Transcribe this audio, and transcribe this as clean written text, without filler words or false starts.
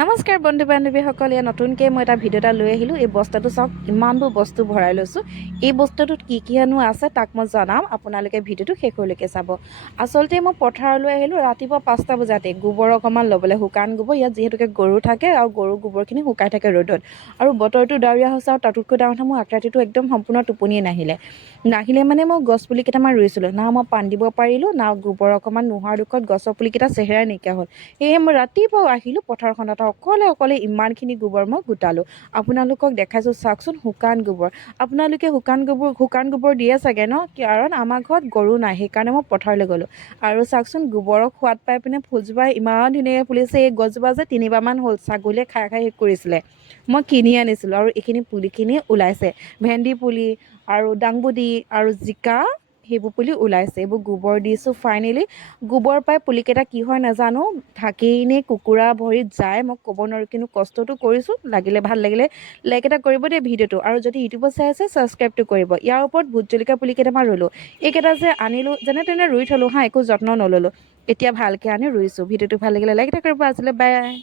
নমস্কাৰ বন্ধু বান্ধৱীসকল, ইয়াত নতুনকৈ মই এটা ভিডিঅ' এটা লৈ আহিলোঁ। এই বস্তাটো চাওক, ইমানবোৰ বস্তু ভৰাই লৈছোঁ। এই বস্তুটোত কি কিনো আছে তাক মই জনাম, আপোনালোকে ভিডিঅ'টো শেষলৈকে চাব। আচলতে মই পথাৰলৈ আহিলোঁ ৰাতিপুৱা 5টা বজাতে গোবৰ অকণমান ল'বলৈ, শুকান গোবৰ। ইয়াত যিহেতুকে গৰু থাকে আৰু গৰুৰ গোবৰখিনি শুকাই থাকে ৰ'দত, আৰু বতৰটো ডাৱৰীয়া হৈছে। আৰু তাতোতকৈ ডাঙৰ কথা, মোৰ ৰাতিটো একদম সম্পূৰ্ণ টোপনিয়ে নাহিলে মানে মই গছ পুলি কেইটামান ৰুইছিলোঁ, না মই পানী দিব পাৰিলোঁ, না গোবৰ অকণমান নোহোৱাৰ দুখত গছৰ পুলিকেইটা চেহেৰাই নাইকিয়া হ'ল। সেয়ে মই ৰাতিপুৱা আহিলোঁ পথাৰখনত, অকলে ইমানখিনি গোবৰ মই গোটালোঁ। আপোনালোকক দেখাইছোঁ, চাওকচোন শুকান গোবৰ। আপোনালোকে শুকান গোবৰ দিয়ে চাগে ন, কাৰণ আমাৰ ঘৰত গৰু নাই, সেইকাৰণে মই পথাৰলৈ গ'লোঁ। আৰু চাওকচোন, গোবৰক সোৱাদ পাই পিনে ফুলজোপা ইমান ধুনীয়াকৈ ফুলিছে। এই গছজোপা যে 3বাৰমান হ'ল ছাগলীয়ে খাই শেষ কৰিছিলে। মই কিনি আনিছিলোঁ আৰু এইখিনি পুলিখিনি ওলাইছে। ভেন্দি পুলি আৰু দাংবডি আৰু জিকা, সেইবোৰ পুলি ওলাইছে। এইবোৰ গোবৰ দিছোঁ। ফাইনেলি গোবৰ পাই পুলিকেইটা কি হয় নাজানো, থাকেই নে কুকুৰা ভৰিত যায় মই ক'ব নোৱাৰোঁ, কিন্তু কষ্টটো কৰিছোঁ। ভাল লাগিলে লাইক এটা কৰিব দেই ভিডিঅ'টো, আৰু যদি ইউটিউবত চাই আছে ছাবস্ক্ৰাইবটো কৰিব। ইয়াৰ ওপৰত ভোট জলকীয়া পুলি কেইটামান ৰুলোঁ। এইকেইটা যে আনিলোঁ যেনে তেনে ৰুই থলোঁ একো যত্ন নল'লোঁ। এতিয়া ভালকৈ আনি ৰুইছোঁ। ভিডিঅ'টো ভাল লাগিলে লাইক এটা কৰিব। আজিলৈ বাই।